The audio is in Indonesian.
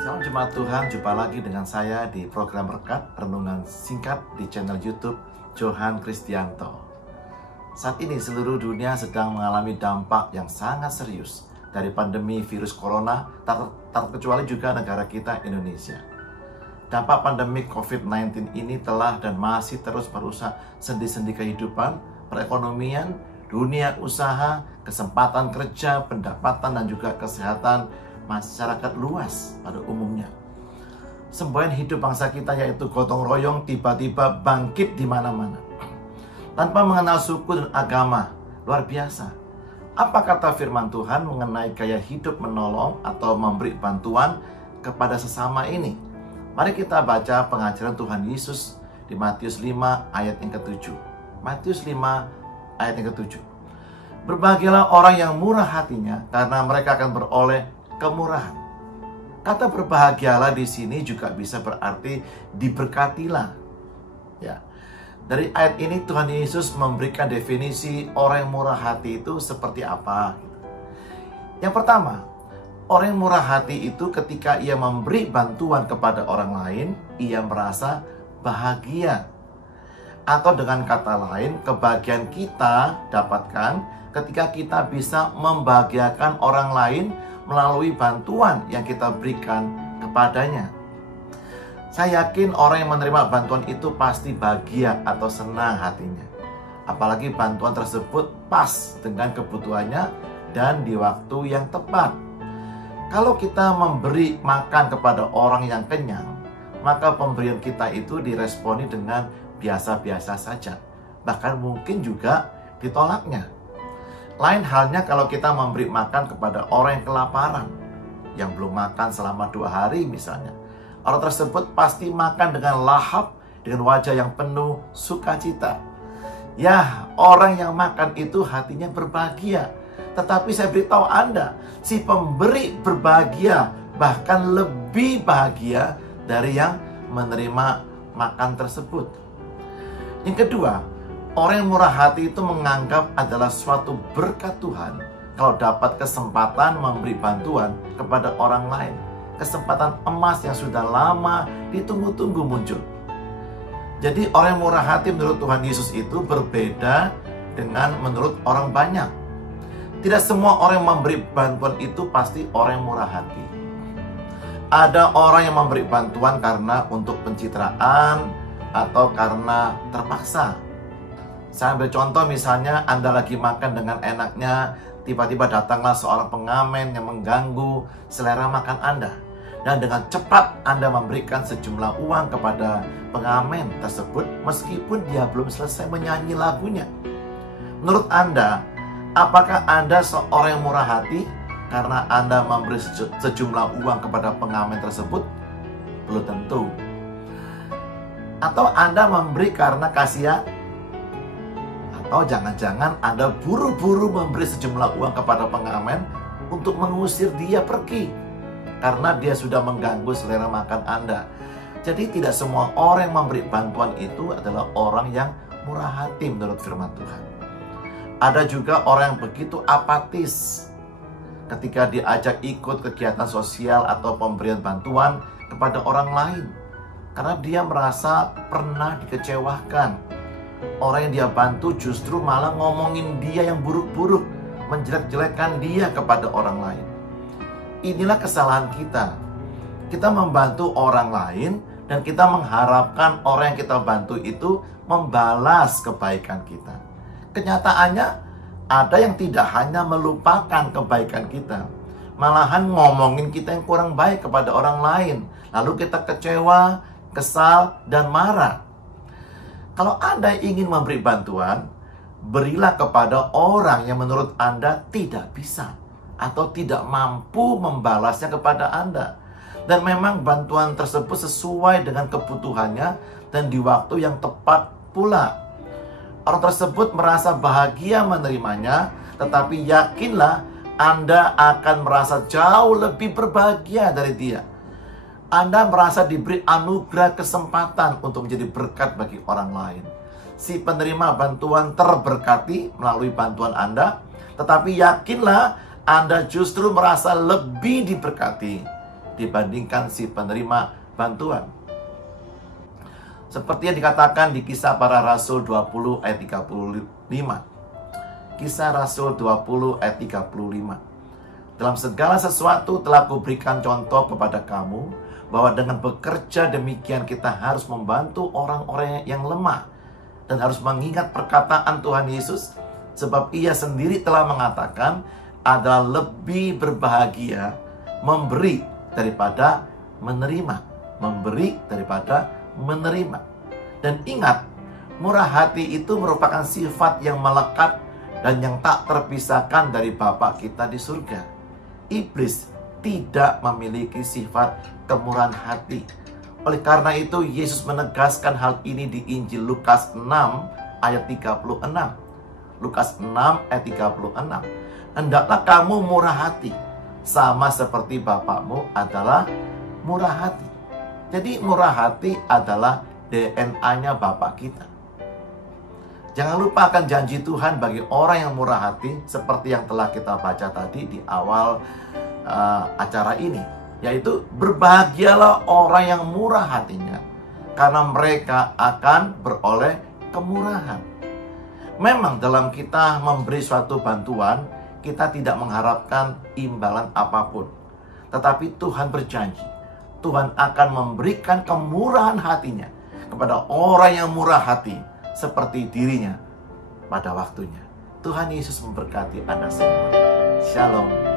Salam jemaat Tuhan, jumpa lagi dengan saya di program Rekat Renungan Singkat di channel YouTube Johan Kristianto. Saat ini seluruh dunia sedang mengalami dampak yang sangat serius dari pandemi virus corona, terkecuali juga negara kita Indonesia. Dampak pandemi COVID-19 ini telah dan masih terus merusak sendi-sendi kehidupan, perekonomian, dunia usaha, kesempatan kerja, pendapatan, dan juga kesehatan masyarakat luas pada umumnya. Semboyan hidup bangsa kita yaitu gotong royong tiba-tiba bangkit di mana-mana. Tanpa mengenal suku dan agama, luar biasa. Apa kata firman Tuhan mengenai gaya hidup menolong atau memberi bantuan kepada sesama ini? Mari kita baca pengajaran Tuhan Yesus di Matius 5 ayat yang ke-7. Matius 5 ayat yang ke-7. Berbahagialah orang yang murah hatinya, karena mereka akan beroleh kemurahan. Kata berbahagialah di sini juga bisa berarti diberkatilah. Ya. Dari ayat ini Tuhan Yesus memberikan definisi orang yang murah hati itu seperti apa. Yang pertama, orang yang murah hati itu ketika ia memberi bantuan kepada orang lain, ia merasa bahagia. Atau dengan kata lain, kebahagiaan kita dapatkan ketika kita bisa membahagiakan orang lain melalui bantuan yang kita berikan kepadanya. Saya yakin orang yang menerima bantuan itu pasti bahagia atau senang hatinya. Apalagi bantuan tersebut pas dengan kebutuhannya dan di waktu yang tepat. Kalau kita memberi makan kepada orang yang kenyang, maka pemberian kita itu diresponi dengan biasa-biasa saja. Bahkan mungkin juga ditolaknya. Lain halnya kalau kita memberi makan kepada orang yang kelaparan, yang belum makan selama 2 hari misalnya. Orang tersebut pasti makan dengan lahap, dengan wajah yang penuh sukacita. Ya, orang yang makan itu hatinya berbahagia. Tetapi saya beritahu Anda, si pemberi berbahagia, bahkan lebih bahagia dari yang menerima makan tersebut. Yang kedua, orang yang murah hati itu menganggap adalah suatu berkat Tuhan kalau dapat kesempatan memberi bantuan kepada orang lain. Kesempatan emas yang sudah lama ditunggu-tunggu muncul. Jadi orang yang murah hati menurut Tuhan Yesus itu berbeda dengan menurut orang banyak. Tidak semua orang yang memberi bantuan itu pasti orang yang murah hati. Ada orang yang memberi bantuan karena untuk pencitraan atau karena terpaksa. Saya ambil contoh, misalnya Anda lagi makan dengan enaknya, tiba-tiba datanglah seorang pengamen yang mengganggu selera makan Anda. Dan dengan cepat Anda memberikan sejumlah uang kepada pengamen tersebut meskipun dia belum selesai menyanyi lagunya. Menurut Anda, apakah Anda seorang yang murah hati karena Anda memberi sejumlah uang kepada pengamen tersebut? Belum tentu. Atau Anda memberi karena kasihan? Atau jangan-jangan Anda buru-buru memberi sejumlah uang kepada pengamen untuk mengusir dia pergi karena dia sudah mengganggu selera makan Anda. Jadi tidak semua orang yang memberi bantuan itu adalah orang yang murah hati menurut firman Tuhan. Ada juga orang yang begitu apatis ketika diajak ikut kegiatan sosial atau pemberian bantuan kepada orang lain, karena dia merasa pernah dikecewakan. Orang yang dia bantu justru malah ngomongin dia yang buruk-buruk, menjelek-jelekkan dia kepada orang lain. Inilah kesalahan kita. Kita membantu orang lain dan kita mengharapkan orang yang kita bantu itu membalas kebaikan kita. Kenyataannya ada yang tidak hanya melupakan kebaikan kita, malahan ngomongin kita yang kurang baik kepada orang lain. Lalu kita kecewa, kesal, dan marah. Kalau Anda ingin memberi bantuan, berilah kepada orang yang menurut Anda tidak bisa atau tidak mampu membalasnya kepada Anda. Dan memang bantuan tersebut sesuai dengan kebutuhannya dan di waktu yang tepat pula. Orang tersebut merasa bahagia menerimanya, tetapi yakinlah Anda akan merasa jauh lebih berbahagia dari dia. Anda merasa diberi anugerah kesempatan untuk menjadi berkat bagi orang lain. Si penerima bantuan terberkati melalui bantuan Anda, tetapi yakinlah Anda justru merasa lebih diberkati dibandingkan si penerima bantuan. Seperti yang dikatakan di Kisah Para Rasul 20 ayat 35. Kisah Rasul 20 ayat 35. Dalam segala sesuatu telah kuberikan contoh kepada kamu, bahwa dengan bekerja demikian kita harus membantu orang-orang yang lemah. Dan harus mengingat perkataan Tuhan Yesus, sebab ia sendiri telah mengatakan, adalah lebih berbahagia memberi daripada menerima. Memberi daripada menerima. Dan ingat, murah hati itu merupakan sifat yang melekat dan yang tak terpisahkan dari Bapa kita di surga. Iblis tidak memiliki sifat kemurahan hati. Oleh karena itu, Yesus menegaskan hal ini di Injil Lukas 6 ayat 36. Lukas 6 ayat 36. Hendaklah kamu murah hati, sama seperti Bapamu adalah murah hati. Jadi murah hati adalah DNA-nya Bapa kita. Jangan lupakan janji Tuhan bagi orang yang murah hati, seperti yang telah kita baca tadi di awal acara ini, yaitu berbahagialah orang yang murah hatinya, karena mereka akan beroleh kemurahan. Memang dalam kita memberi suatu bantuan, kita tidak mengharapkan imbalan apapun. Tetapi Tuhan berjanji, Tuhan akan memberikan kemurahan hatinya kepada orang yang murah hati seperti dirinya pada waktunya. Tuhan Yesus memberkati Anda semua. Shalom.